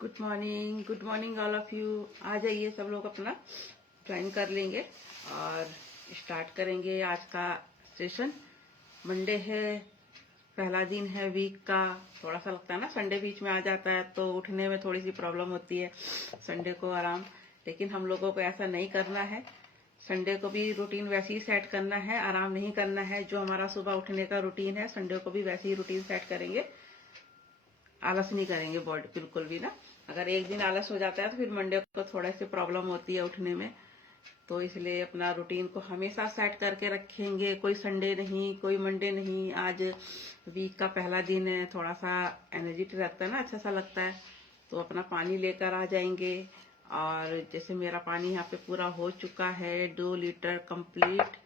Good morning all of you. आ जाइए सब लोग अपना ज्वाइन कर लेंगे और स्टार्ट करेंगे आज का सेशन। मंडे है, पहला दिन है वीक का। थोड़ा सा लगता है ना, संडे बीच में आ जाता है तो उठने में थोड़ी सी प्रॉब्लम होती है, संडे को आराम। लेकिन हम लोगों को ऐसा नहीं करना है, संडे को भी रूटीन वैसे ही सेट करना है, आराम नहीं करना है। जो हमारा सुबह उठने का रूटीन है, संडे को भी वैसे ही रूटीन सेट करेंगे। आलस नहीं करेंगे बॉडी बिल्कुल भी ना। अगर एक दिन आलस हो जाता है तो फिर मंडे को थोड़ा सी प्रॉब्लम होती है उठने में। तो इसलिए अपना रूटीन को हमेशा सेट करके रखेंगे। कोई संडे नहीं, कोई मंडे नहीं। आज वीक का पहला दिन है, थोड़ा सा एनर्जेटिक रहता है ना, अच्छा सा लगता है। तो अपना पानी लेकर आ जाएंगे। और जैसे मेरा पानी यहाँ पे पूरा हो चुका है, 2 लीटर कंप्लीट।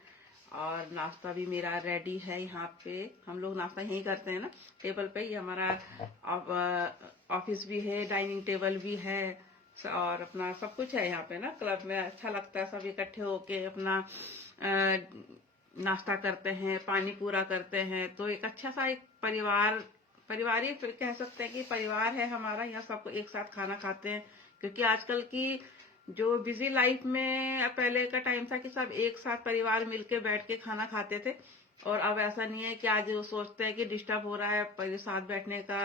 और नाश्ता भी मेरा रेडी है। यहाँ पे हम लोग नाश्ता यहीं करते हैं ना, टेबल पे ही। हमारा ऑफिस भी है, डाइनिंग टेबल भी है और अपना सब कुछ है यहाँ पे ना। क्लब में अच्छा लगता है, सब इकट्ठे होके अपना नाश्ता करते हैं, पानी पूरा करते हैं। तो एक अच्छा सा एक परिवार ही कह सकते हैं कि परिवार है हमारा। यहाँ सबको एक साथ खाना खाते हैं, क्योंकि आजकल की जो बिजी लाइफ में पहले का टाइम था कि सब एक साथ परिवार मिलके बैठ के खाना खाते थे। और अब ऐसा नहीं है कि आज वो सोचते हैं कि डिस्टर्ब हो रहा है साथ बैठने का।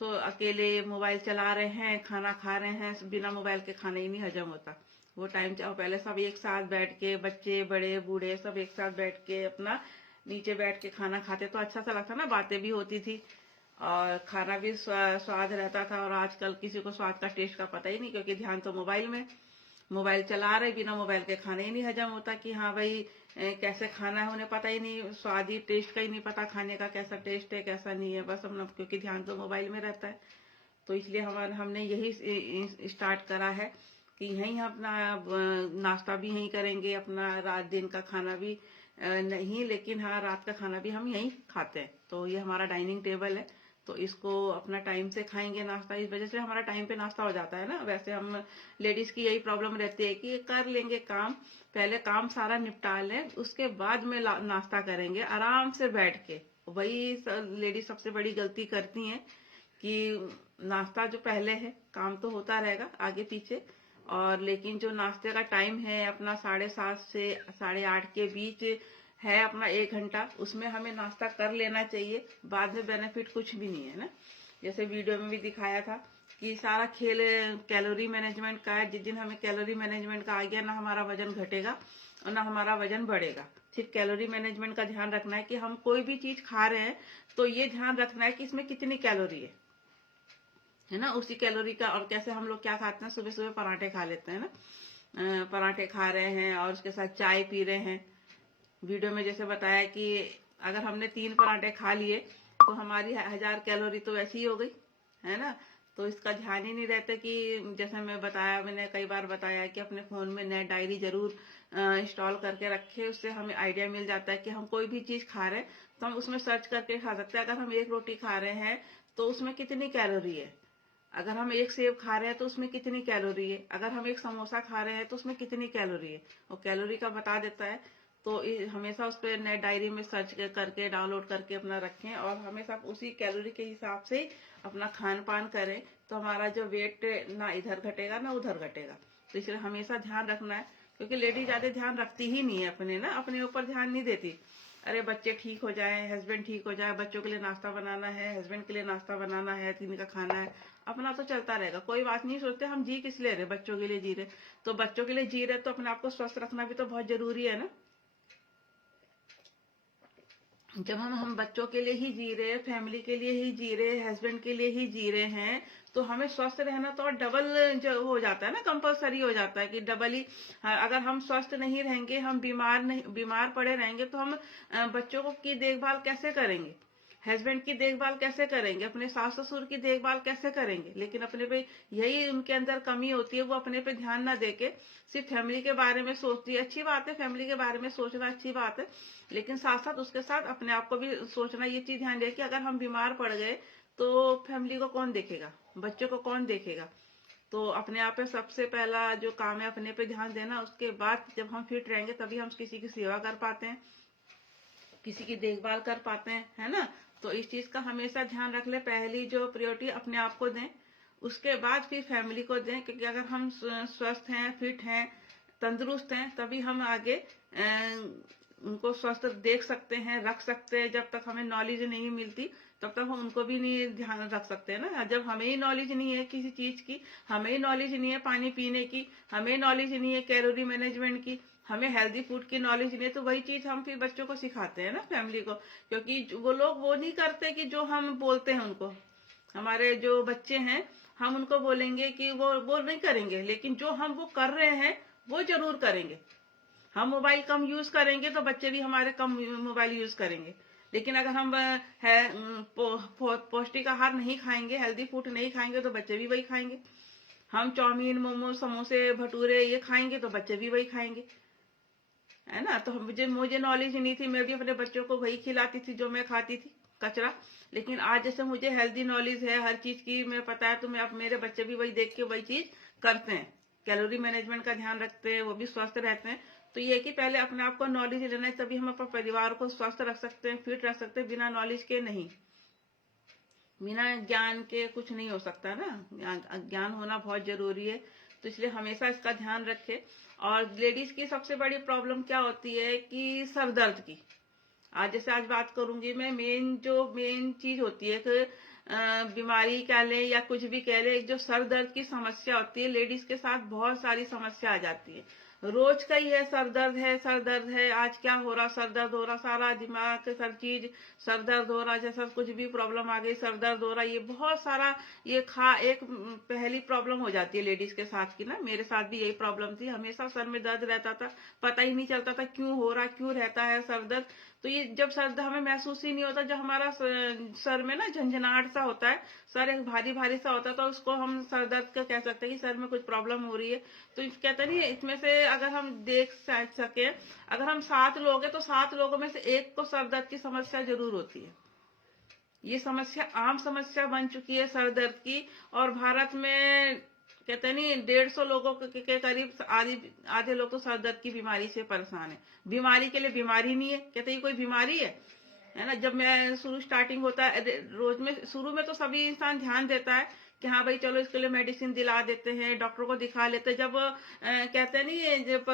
अकेले मोबाइल चला रहे हैं, खाना खा रहे हैं, बिना मोबाइल के खाना ही नहीं हजम होता। वो टाइम पहले सब एक साथ बैठ के, बच्चे बड़े बूढ़े सब एक साथ बैठ के अपना नीचे बैठ के खाना खाते तो अच्छा सा लगता ना, बातें भी होती थी और खाना भी स्वाद रहता था। और आजकल किसी को स्वाद का टेस्ट का पता ही नहीं, क्योंकि ध्यान तो मोबाइल में, मोबाइल चला रहे, बिना मोबाइल के खाना ही नहीं हजम होता कि हाँ भाई कैसे खाना है। उन्हें पता ही नहीं, स्वाद ही टेस्ट का ही नहीं पता खाने का, कैसा टेस्ट है कैसा नहीं है, बस हम, क्योंकि ध्यान तो मोबाइल में रहता है। तो इसलिए हमने यही स्टार्ट करा है कि यहीं अपना नाश्ता भी यहीं करेंगे, अपना रात दिन का खाना भी नहीं, लेकिन हाँ रात का खाना भी हम यहीं खाते हैं। तो ये हमारा डाइनिंग टेबल है, तो इसको अपना टाइम से खाएंगे नाश्ता। इस वजह से हमारा टाइम पे नाश्ता हो जाता है ना। वैसे हम लेडीज की यही प्रॉब्लम रहती है कि कर लेंगे काम, पहले काम सारा निपटा लें, उसके बाद में नाश्ता करेंगे आराम से बैठ के। वही लेडीज सबसे बड़ी गलती करती हैं कि नाश्ता जो पहले है, काम तो होता रहेगा आगे पीछे, और लेकिन जो नाश्ते का टाइम है अपना 7:30 से 8:30 के बीच है, अपना 1 घंटा, उसमें हमें नाश्ता कर लेना चाहिए। बाद में बेनिफिट कुछ भी नहीं है ना। जैसे वीडियो में भी दिखाया था कि सारा खेल कैलोरी मैनेजमेंट का है। जिस दिन हमें कैलोरी मैनेजमेंट का आ गया ना, हमारा वजन घटेगा और ना हमारा वजन बढ़ेगा। सिर्फ कैलोरी मैनेजमेंट का ध्यान रखना है कि हम कोई भी चीज खा रहे हैं तो ये ध्यान रखना है कि इसमें कितनी कैलोरी है ना, उसी कैलोरी का। और कैसे हम लोग क्या खाते हैं, सुबह सुबह पराठे खा लेते हैं ना, पराठे खा रहे हैं और उसके साथ चाय पी रहे हैं। वीडियो में जैसे बताया कि अगर हमने 3 पराठे खा लिए तो हमारी 1000 कैलोरी तो वैसी ही हो गई है ना। तो इसका ध्यान ही नहीं रहता कि जैसे मैंने कई बार बताया कि अपने फोन में नेट डायरी जरूर इंस्टॉल करके रखे। उससे हमें आइडिया मिल जाता है कि हम कोई भी चीज खा रहे हैं तो हम उसमें सर्च करके खा सकते हैं। अगर हम 1 रोटी खा रहे हैं तो उसमें कितनी कैलोरी है, अगर हम 1 सेब खा रहे हैं तो उसमें कितनी कैलोरी है, अगर हम 1 समोसा खा रहे हैं तो उसमें कितनी कैलोरी है, वो कैलोरी का बता देता है। तो हमेशा उस पर नेट डायरी में सर्च करके डाउनलोड करके अपना रखें और हमेशा उसी कैलोरी के हिसाब से अपना खान पान करें। तो हमारा जो वेट ना इधर घटेगा ना उधर घटेगा। तो इसलिए हमेशा ध्यान रखना है, क्योंकि लेडीज ज्यादा ध्यान रखती ही नहीं है अपने ना, अपने ऊपर ध्यान नहीं देती। अरे बच्चे ठीक हो जाए, हस्बैंड ठीक हो जाए, बच्चों के लिए नाश्ता बनाना है, हस्बैंड के लिए नाश्ता बनाना है, दिन का खाना है, अपना तो चलता रहेगा, कोई बात नहीं सोचते हम जी किस लिए रहे, बच्चों के लिए जी रहे। तो बच्चों के लिए जी रहे तो अपने आप को स्वस्थ रखना भी तो बहुत जरूरी है ना। जब हम बच्चों के लिए ही जी रहे, फैमिली के लिए ही जी रहे, हस्बैंड के लिए ही जी रहे हैं, तो हमें स्वस्थ रहना तो और डबल जो हो जाता है ना, कंपलसरी हो जाता है कि डबल ही। अगर हम स्वस्थ नहीं रहेंगे, हम बीमार पड़े रहेंगे तो हम बच्चों की देखभाल कैसे करेंगे, हस्बैंड की देखभाल कैसे करेंगे, अपने सास ससुर की देखभाल कैसे करेंगे। लेकिन अपने पे यही उनके अंदर कमी होती है, वो अपने पे ध्यान ना देके सिर्फ फैमिली के बारे में सोचती है। अच्छी बात है, फैमिली के बारे में सोचना अच्छी बात है, लेकिन साथ साथ उसके साथ अपने आप को भी सोचना, ये चीज ध्यान रहे कि अगर हम बीमार पड़ गए तो फैमिली को कौन देखेगा, बच्चों को कौन देखेगा। तो अपने आप पे सबसे पहला जो काम है अपने पे ध्यान देना। उसके बाद जब हम फिट रहेंगे तभी हम किसी की सेवा कर पाते हैं, किसी की देखभाल कर पाते हैं, है ना। तो इस चीज का हमेशा ध्यान रख ले, पहली जो प्रायोरिटी अपने आप को दें, उसके बाद फिर फैमिली को दें, क्योंकि अगर हम स्वस्थ हैं, फिट हैं, तंदुरुस्त हैं, तभी हम आगे उनको स्वस्थ देख सकते हैं, रख सकते हैं। जब तक हमें नॉलेज नहीं मिलती तब तक हम उनको भी नहीं ध्यान रख सकते हैं ना। जब हमें ही नॉलेज नहीं है किसी चीज की, हमें ही नॉलेज नहीं है पानी पीने की, हमें नॉलेज नहीं है कैलोरी मैनेजमेंट की, हमें हेल्दी फूड की नॉलेज नहीं है, तो वही चीज हम फिर बच्चों को सिखाते हैं ना, फैमिली को। क्योंकि वो लोग वो नहीं करते कि जो हम बोलते हैं उनको। हमारे जो बच्चे हैं, हम उनको बोलेंगे कि वो नहीं करेंगे, लेकिन जो हम वो कर रहे हैं वो जरूर करेंगे। हम मोबाइल कम यूज करेंगे तो बच्चे भी हमारे कम मोबाइल यूज करेंगे। लेकिन अगर हम पौष्टिक आहार नहीं खाएंगे, हेल्दी फूड नहीं खाएंगे, तो बच्चे भी वही खाएंगे। हम चाउमीन, मोमो, समोसे, भटूरे ये खाएंगे तो बच्चे भी वही खाएंगे, है ना। तो मुझे नॉलेज नहीं थी, मैं भी अपने बच्चों को वही खिलाती थी जो मैं खाती थी, कचरा। लेकिन आज जैसे मुझे हेल्दी नॉलेज है हर चीज की, मैं पता है, तो मैं अब मेरे बच्चे भी वही देख के वही चीज करते हैं, कैलोरी मैनेजमेंट का ध्यान रखते हैं, वो भी स्वस्थ रहते हैं। तो ये कि पहले अपने आप को नॉलेज लेना है, तभी हम अपने परिवार को स्वस्थ रख सकते हैं, फिट रख सकते हैं। बिना नॉलेज के नहीं, बिना ज्ञान के कुछ नहीं हो सकता ना, ज्ञान होना बहुत जरूरी है। तो इसलिए हमेशा इसका ध्यान रखें। और लेडीज की सबसे बड़ी प्रॉब्लम क्या होती है कि सर दर्द की। आज बात करूंगी मैं, मेन चीज होती है कि बीमारी कह ले या कुछ भी कह ले, एक जो सर दर्द की समस्या होती है, लेडीज के साथ बहुत सारी समस्या आ जाती है। रोज का ही है, सर दर्द है, सर दर्द है, आज क्या हो रहा, सर दर्द हो रहा, सारा दिमाग सर चीज सर दर्द हो रहा, जैसा कुछ भी प्रॉब्लम आ गई सर दर्द हो रहा। ये बहुत सारा एक पहली प्रॉब्लम हो जाती है लेडीज के साथ की ना। मेरे साथ भी यही प्रॉब्लम थी, हमेशा सर में दर्द रहता था, पता ही नहीं चलता था क्यों हो रहा, क्यों रहता है सर दर्द। तो ये जब सर हमें महसूस ही नहीं होता, जब हमारा सर में ना झंझनाहट सा होता है, सर एक भारी भारी सा होता है, तो उसको हम सर दर्द का कह सकते हैं कि सर में कुछ प्रॉब्लम हो रही है। तो कहते नहीं, इसमें से अगर हम देख सके, अगर हम 7 लोग हैं तो 7 लोगों में से एक को सर दर्द की समस्या जरूर होती है। ये समस्या आम समस्या बन चुकी है सर दर्द की। और भारत में कहते नहीं 150 लोगों के करीब आधे लोग तो सर दर्द की बीमारी से परेशान है। बीमारी के लिए बीमारी नहीं है, कहते ये कोई बीमारी है ना। जब मैं स्टार्टिंग होता है रोज में, शुरू में तो सभी इंसान ध्यान देता है कि हाँ भाई चलो इसके लिए मेडिसिन दिला देते हैं, डॉक्टर को दिखा लेते हैं। जब कहते नहीं, जब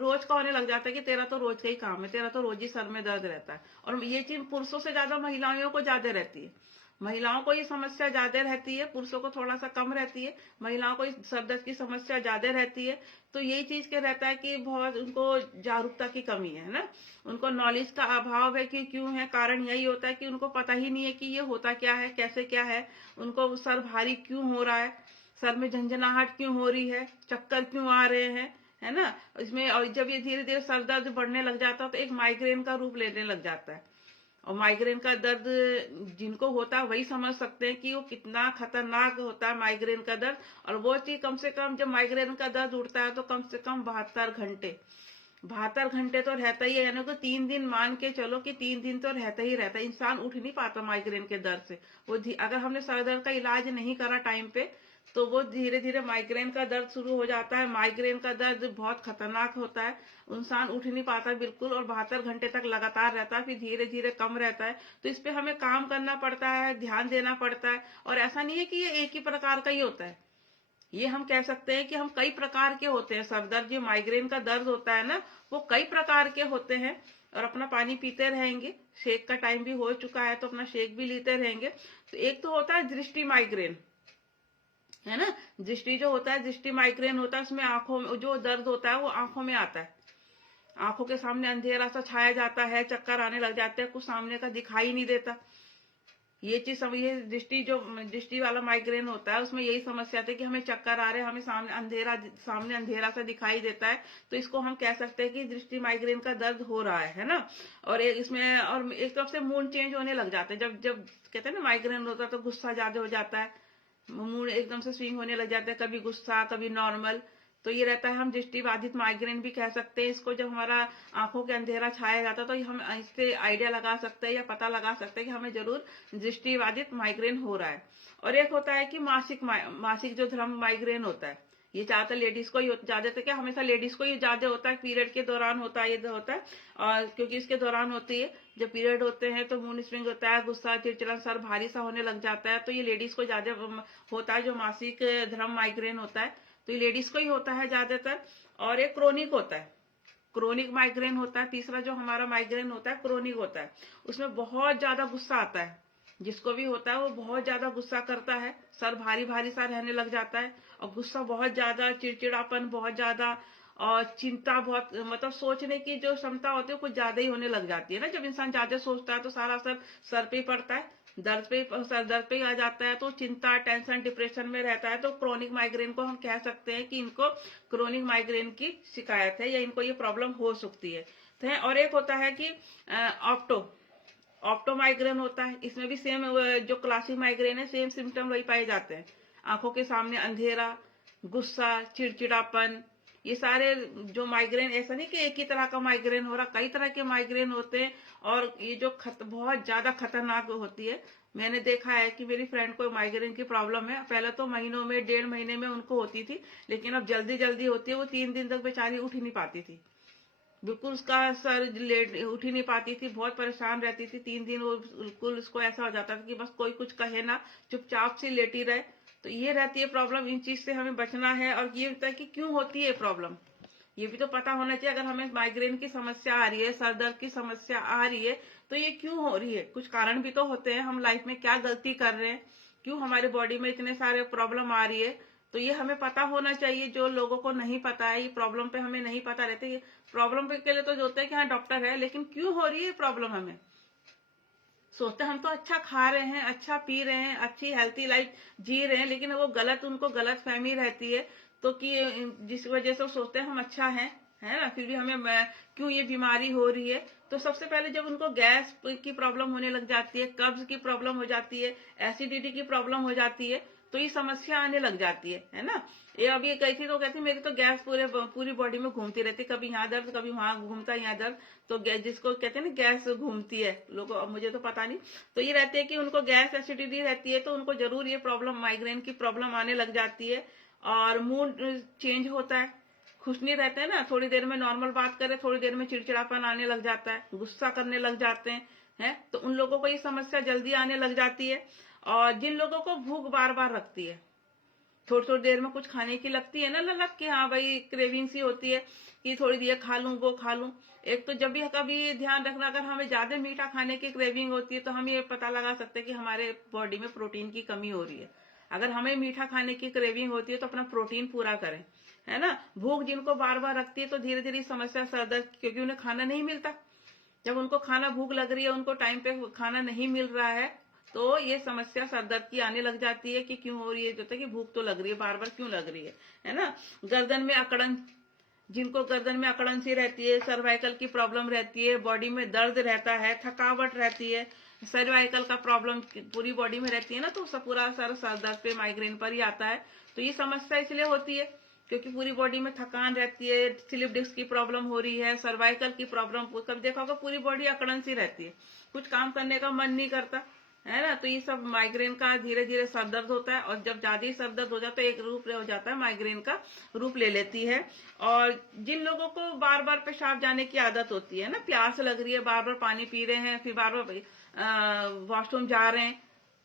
रोज का होने लग जाता है कि तेरा तो रोज का ही काम है, तेरा तो रोज ही सर में दर्द रहता है। और ये चीज पुरुषों से ज्यादा महिलाओं को ज्यादा रहती है। महिलाओं को ये समस्या ज्यादा रहती है, पुरुषों को थोड़ा सा कम रहती है। महिलाओं को सर दर्द की समस्या ज्यादा रहती है। तो यही चीज के रहता है कि बहुत उनको जागरूकता की कमी है ना, उनको नॉलेज का अभाव है। कि क्यों है, कारण यही होता है कि उनको पता ही नहीं है कि ये होता क्या है, कैसे क्या है, उनको सर भारी क्यों हो रहा है, सर में झंझनाहट क्यों हो रही है, चक्कर क्यों आ रहे हैं, है ना इसमें। और जब ये धीरे धीरे सर दर्द बढ़ने लग जाता है तो एक माइग्रेन का रूप लेने लग जाता है। और माइग्रेन का दर्द जिनको होता है वही समझ सकते हैं कि वो कितना खतरनाक होता है माइग्रेन का दर्द। और वो चीज कम से कम, जब माइग्रेन का दर्द उठता है तो कम से कम 72 घंटे तो रहता ही है। यानी कि 3 दिन मान के चलो कि 3 दिन तो रहता ही रहता है, इंसान उठ नहीं पाता माइग्रेन के दर्द से। वो अगर हमने सर दर्द का इलाज नहीं करा टाइम पे, तो वो धीरे धीरे माइग्रेन का दर्द शुरू हो जाता है। माइग्रेन का दर्द बहुत खतरनाक होता है, इंसान उठ नहीं पाता बिल्कुल, और 72 घंटे तक लगातार रहता है, फिर धीरे धीरे कम रहता है। तो इस पे हमें काम करना पड़ता है, ध्यान देना पड़ता है। और ऐसा नहीं है कि ये एक ही प्रकार का ही होता है, ये हम कह सकते हैं कि हम कई प्रकार के होते हैं। सर दर्द, जो माइग्रेन का दर्द होता है ना, वो कई प्रकार के होते हैं। और अपना पानी पीते रहेंगे, शेक का टाइम भी हो चुका है तो अपना शेक भी लेते रहेंगे। तो एक तो होता है दृष्टि माइग्रेन, है ना। दृष्टि जो होता है, दृष्टि माइग्रेन होता है, उसमें आंखों में जो दर्द होता है वो आंखों में आता है, आंखों के सामने अंधेरा सा छाया जाता है, चक्कर आने लग जाते हैं, कुछ सामने का दिखाई नहीं देता। ये चीज समझिए, दृष्टि वाला माइग्रेन होता है, उसमें यही समस्या थी कि हमें चक्कर आ रहे हैं, हमें सामने अंधेरा सा दिखाई देता है। तो इसको हम कह सकते हैं कि दृष्टि माइग्रेन का दर्द हो रहा है ना। और इसमें और एक तरफ से मूड चेंज होने लग जाते हैं। जब जब कहते हैं ना माइग्रेन होता है तो गुस्सा ज्यादा हो जाता है, मूड एकदम से स्विंग होने लग जाता है, कभी गुस्सा कभी नॉर्मल। तो ये रहता है, हम दृष्टि बाधित माइग्रेन भी कह सकते हैं इसको। जब हमारा आंखों के अंधेरा छाया जाता है तो हम इससे आइडिया लगा सकते हैं या पता लगा सकते हैं कि हमें जरूर दृष्टि बाधित माइग्रेन हो रहा है। और एक होता है कि मासिक जो धर्म माइग्रेन होता है, ये ज्यादातर लेडीज को ही ज्यादातर क्या हमेशा लेडीज को ही ज्यादा होता है, पीरियड के दौरान होता है, ये होता है। और क्योंकि इसके दौरान होती है, जब पीरियड होते हैं तो मूड स्विंग होता है, गुस्सा, चिड़चिड़ा, सर भारी सा होने लग जाता है, तो ये लेडीज को ज्यादा होता है। जो मासिक धर्म माइग्रेन होता है तो ये लेडीज को ही होता है ज्यादातर। और एक क्रोनिक होता है, क्रोनिक माइग्रेन होता है। तीसरा जो हमारा माइग्रेन होता है क्रोनिक होता है, उसमें बहुत ज्यादा गुस्सा आता है। जिसको भी होता है वो बहुत ज्यादा गुस्सा करता है, सर भारी भारी सा रहने लग जाता है, और गुस्सा बहुत ज्यादा, चिड़चिड़ापन बहुत ज्यादा, और चिंता बहुत, मतलब सोचने की जो क्षमता होती है कुछ ज्यादा ही होने लग जाती है ना। जब इंसान ज्यादा सोचता है तो सारा असर सर पे ही पड़ता है, दर्द पे ही आ जाता है, तो चिंता, टेंशन, डिप्रेशन में रहता है। तो क्रोनिक माइग्रेन को हम कह सकते हैं कि इनको क्रोनिक माइग्रेन की शिकायत है, या इनको ये प्रॉब्लम हो सकती है। तो और एक होता है कि ऑप्टो माइग्रेन होता है। इसमें भी सेम जो क्लासिक माइग्रेन है, सेम सिम्टम वही पाए जाते हैं। आंखों के सामने अंधेरा, गुस्सा, चिड़चिड़ापन, ये सारे जो माइग्रेन, ऐसा नहीं कि एक ही तरह का माइग्रेन हो रहा, कई तरह के माइग्रेन होते हैं। और ये जो बहुत ज्यादा खतरनाक होती है। मैंने देखा है कि मेरी फ्रेंड को माइग्रेन की प्रॉब्लम है, पहले तो महीनों में, 1.5 महीने में उनको होती थी, लेकिन अब जल्दी जल्दी होती है। वो 3 दिन तक बेचारी उठ ही नहीं पाती थी, बिल्कुल उसका सर लेट, उठ ही नहीं पाती थी, बहुत परेशान रहती थी। 3 दिन वो बिल्कुल उसको ऐसा हो जाता था कि बस कोई कुछ कहे ना, चुपचाप से लेटी रहे। तो ये रहती है प्रॉब्लम, इन चीज से हमें बचना है। और ये होता है कि क्यों होती है प्रॉब्लम, ये भी तो पता होना चाहिए। अगर हमें माइग्रेन की समस्या आ रही है, सर दर्द की समस्या आ रही है, तो ये क्यों हो रही है, कुछ कारण भी तो होते हैं। हम लाइफ में क्या गलती कर रहे हैं, क्यों हमारे बॉडी में इतने सारे प्रॉब्लम आ रही है, तो ये हमें पता होना चाहिए। जो लोगों को नहीं पता है, ये प्रॉब्लम पे हमें नहीं पता रहते, ये प्रॉब्लम पे के लिए तो होता है कि हाँ डॉक्टर है, लेकिन क्यों हो रही है प्रॉब्लम, हमें सोचते हैं हम तो अच्छा खा रहे हैं, अच्छा पी रहे हैं, अच्छी हेल्थी लाइफ जी रहे हैं, लेकिन वो गलत, उनको गलत फहमी रहती है। तो कि जिस वजह से वो सोचते हैं हम अच्छा है ना, फिर भी हमें क्यों ये बीमारी हो रही है। तो सबसे पहले जब उनको गैस की प्रॉब्लम होने लग जाती है, कब्ज की प्रॉब्लम हो जाती है, एसिडिटी की प्रॉब्लम हो जाती है, तो ये समस्या आने लग जाती है ना। ये अभी गई थी तो कहती मेरी तो गैस पूरी बॉडी में घूमती रहती, कभी यहाँ दर्द, कभी वहां घूमता, यहाँ दर्द। तो जिसको कहते हैं ना गैस घूमती है लोगों, अब मुझे तो पता नहीं। तो ये रहते है कि उनको गैस एसिडिटी रहती है, तो उनको जरूर ये प्रॉब्लम, माइग्रेन की प्रॉब्लम आने लग जाती है। और मूड चेंज होता है, खुश नहीं रहते हैं ना, थोड़ी देर में नॉर्मल बात करे, थोड़ी देर में चिड़चिड़ापन आने लग जाता है, गुस्सा करने लग जाते हैं। तो उन लोगों को ये समस्या जल्दी आने लग जाती है। और जिन लोगों को भूख बार बार रखती है, थोड़ी थोड़ी देर में कुछ खाने की लगती है ना ललक, कि हाँ भाई क्रेविंग सी होती है कि थोड़ी देर खा लूं, वो खा लूं। एक तो जब भी कभी ध्यान रखना, अगर हमें ज्यादा मीठा खाने की क्रेविंग होती है तो हम ये पता लगा सकते हैं कि हमारे बॉडी में प्रोटीन की कमी हो रही है। अगर हमें मीठा खाने की क्रेविंग होती है तो अपना प्रोटीन पूरा करें, है ना। भूख जिनको बार बार रखती है तो धीरे धीरे समस्या सर दर्द, क्योंकि उन्हें खाना नहीं मिलता। जब उनको खाना भूख लग रही है, उनको टाइम पे खाना नहीं मिल रहा है, तो ये समस्या सर दर्द की आने लग जाती है। कि क्यों हो रही है, जो कि भूख तो लग रही है, बार बार क्यों लग रही है ना। गर्दन में अकड़न, जिनको गर्दन में अकड़न सी रहती है, सर्वाइकल की प्रॉब्लम रहती है, बॉडी में दर्द रहता है, थकावट रहती है, सर्वाइकल का प्रॉब्लम पूरी बॉडी में रहती है ना, तो सब पूरा सर दर्द पे, माइग्रेन पर ही आता है। तो ये समस्या इसलिए होती है क्योंकि पूरी बॉडी में थकान रहती है, स्लिप डिस्क की प्रॉब्लम हो रही है, सर्वाइकल की प्रॉब्लम, कभी देखा होगा पूरी बॉडी अकड़न सी रहती है, कुछ काम करने का मन नहीं करता, है ना। तो ये सब माइग्रेन का धीरे धीरे सर दर्द होता है। और जब ज्यादा ही सर दर्द हो जाता है, एक रूप हो जाता है, माइग्रेन का रूप ले लेती है। और जिन लोगों को बार बार पेशाब जाने की आदत होती है ना, प्यास लग रही है, बार बार पानी पी रहे हैं, फिर बार बार वॉशरूम जा रहे हैं,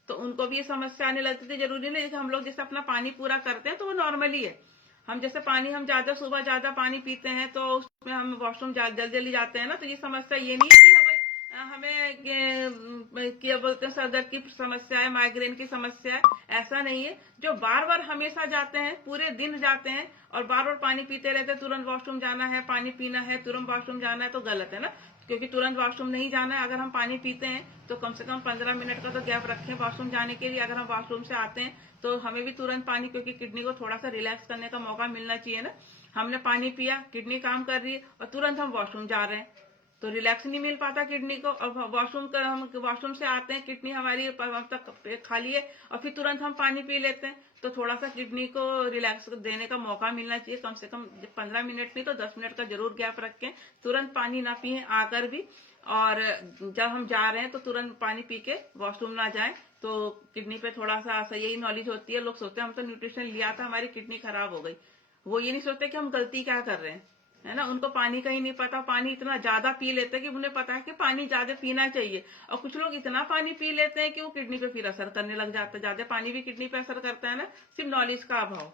तो उनको भी ये समस्या आने लगती है। जरूरी नहीं कि हम लोग जैसे अपना पानी पूरा करते हैं तो वो नॉर्मली है। हम जैसे पानी, हम ज्यादा सुबह ज्यादा पानी पीते हैं तो उसमें हम वॉशरूम जल्दी जल्दी जाते हैं ना, तो ये समस्या ये नहीं है कि हमें क्या बोलते हैं सर दर्द की समस्या है, माइग्रेन की समस्या है, ऐसा नहीं है। जो बार बार हमेशा जाते हैं, पूरे दिन जाते हैं और बार बार पानी पीते रहते हैं, तुरंत वॉशरूम जाना है, पानी पीना है, तुरंत वॉशरूम जाना है, तो गलत है ना। क्योंकि तुरंत वॉशरूम नहीं जाना है। अगर हम पानी पीते हैं तो कम से कम 15 मिनट का तो गैप रखें वॉशरूम जाने के लिए। अगर हम वॉशरूम से आते हैं तो हमें भी तुरंत पानी, क्योंकि किडनी को थोड़ा सा रिलैक्स करने का मौका मिलना चाहिए ना। हमने पानी पिया, किडनी काम कर रही है और तुरंत हम वॉशरूम जा रहे हैं, तो रिलैक्स नहीं मिल पाता किडनी को। और हम वॉशरूम से आते हैं, किडनी हमारी तक खाली है और फिर तुरंत हम पानी पी लेते हैं, तो थोड़ा सा किडनी को रिलैक्स देने का मौका मिलना चाहिए। कम से कम 15 मिनट नहीं तो 10 मिनट का जरूर गैप रखें, तुरंत पानी ना पिए आकर भी। और जब हम जा रहे हैं तो तुरंत पानी पी के वॉशरूम ना जाए, तो किडनी पे थोड़ा सा यही नॉलेज होती है। लोग सोचते हैं हम तो न्यूट्रिशन लिया था, हमारी किडनी खराब हो गई। वो ये नहीं सोचते कि हम गलती क्या कर रहे हैं, है ना। उनको पानी का ही नहीं पता, पानी इतना ज्यादा पी लेते हैं कि उन्हें पता है कि पानी ज्यादा पीना चाहिए, और कुछ लोग इतना पानी पी लेते हैं कि वो किडनी पे फिर असर करने लग जाता है। ज्यादा पानी भी किडनी पे असर करता है ना, सिर्फ नॉलेज का अभाव।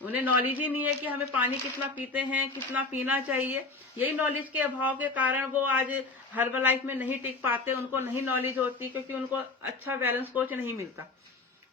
उन्हें नॉलेज ही नहीं है कि हमें पानी कितना पीते हैं, कितना पीना चाहिए। यही नॉलेज के अभाव के कारण वो आज हर्बल लाइफ में नहीं टिक पाते, उनको नहीं नॉलेज होती, क्योंकि उनको अच्छा बैलेंस कोच नहीं मिलता।